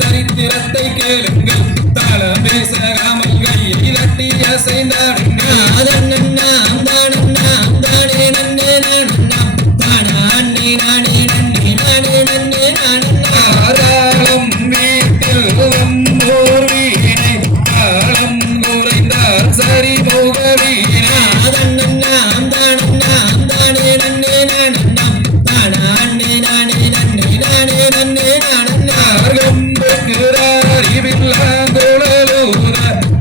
சரித்திரத்தை கேளுங்கள் தாளம் பேசாமல் கையை தட்டி அசைந்தாடுங்கள் தாராளம் வீட்டில் வந்தோர் வீணை தாளம் குறைந்தால் சரி போக வீணை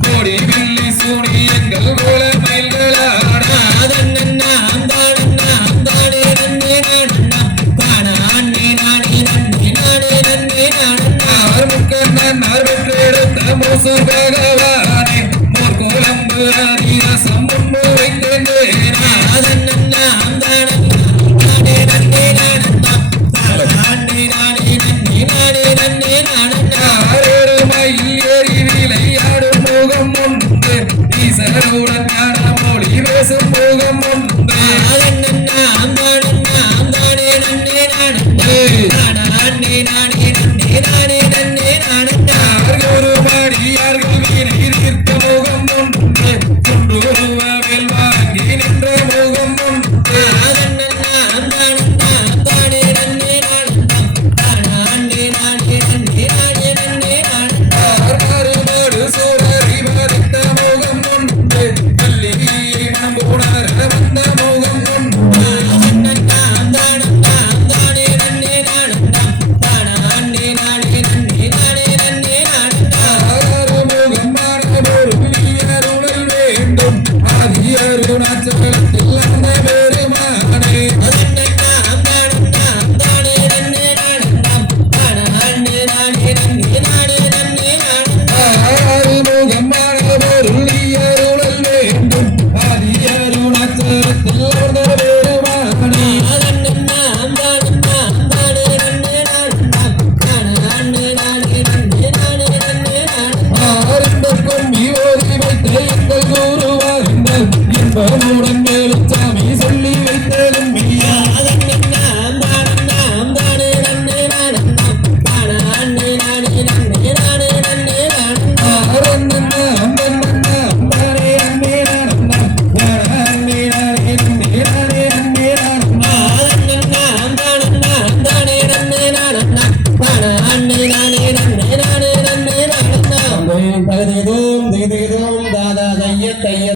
கோடி வில்லி சூனியங்கள் கோல மயில்களாட பெற்றெடுத்த மோசு பகவானே மோர் கோலம்பு அதிரசம் முன்பு வைத்தேன் ஈசனுடன் ஞான மொழி பேசும் முகம் ஒன்று குருமடியார்கள் வீணை தீர்த்த முகம் ஒன்று குண்டு குருவில் வாங்கி நின்ற முகம் ஒன்று சாமி சொல்லி வைத்ததும்